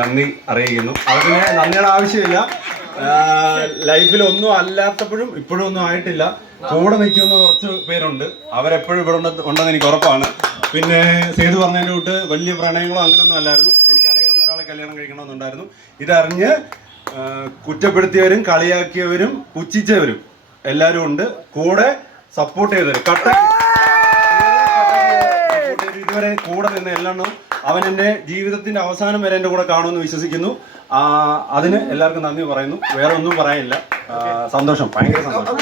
നന്ദി അറിയിക്കുന്നു. അതിന് നന്ദിയുടെ ആവശ്യമില്ല. ലൈഫിൽ ഒന്നും അല്ലാത്തപ്പോഴും ഇപ്പോഴും ഒന്നും ആയിട്ടില്ല. കൂടെ നിൽക്കുന്ന കുറച്ച് പേരുണ്ട്, അവരെപ്പോഴും ഇവിടെ ഉണ്ടെന്ന് എനിക്ക് ഉറപ്പാണ്. പിന്നെ സേതു പറഞ്ഞതിൻ്റെ തൊട്ട് വലിയ പ്രണയങ്ങളോ അങ്ങനെയൊന്നും അല്ലായിരുന്നു. എനിക്കറിയാവുന്ന ഒരാളെ കല്യാണം കഴിക്കണമെന്നുണ്ടായിരുന്നു. ഇതറിഞ്ഞ് കുറ്റപ്പെടുത്തിയവരും കളിയാക്കിയവരും പുച്ഛിച്ചവരും എല്ലാവരും ഉണ്ട്. കൂടെ സപ്പോർട്ട് ചെയ്തവരും ഇതുവരെ കൂടെ നിന്ന് എല്ലാം അവൻ എൻ്റെ ജീവിതത്തിൻ്റെ അവസാനം വരെ എൻ്റെ കൂടെ കാണുമെന്ന് വിശ്വസിക്കുന്നു. അതിന് എല്ലാവർക്കും നന്ദി പറയുന്നു. വേറെ ഒന്നും പറയാനില്ല. സന്തോഷം, ഭയങ്കര സന്തോഷം.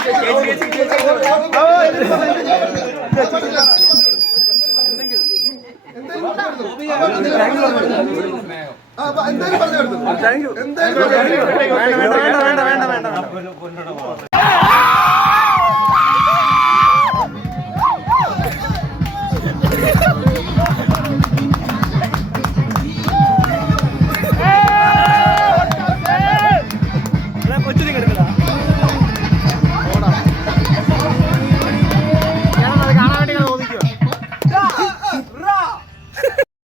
എന്തായാലും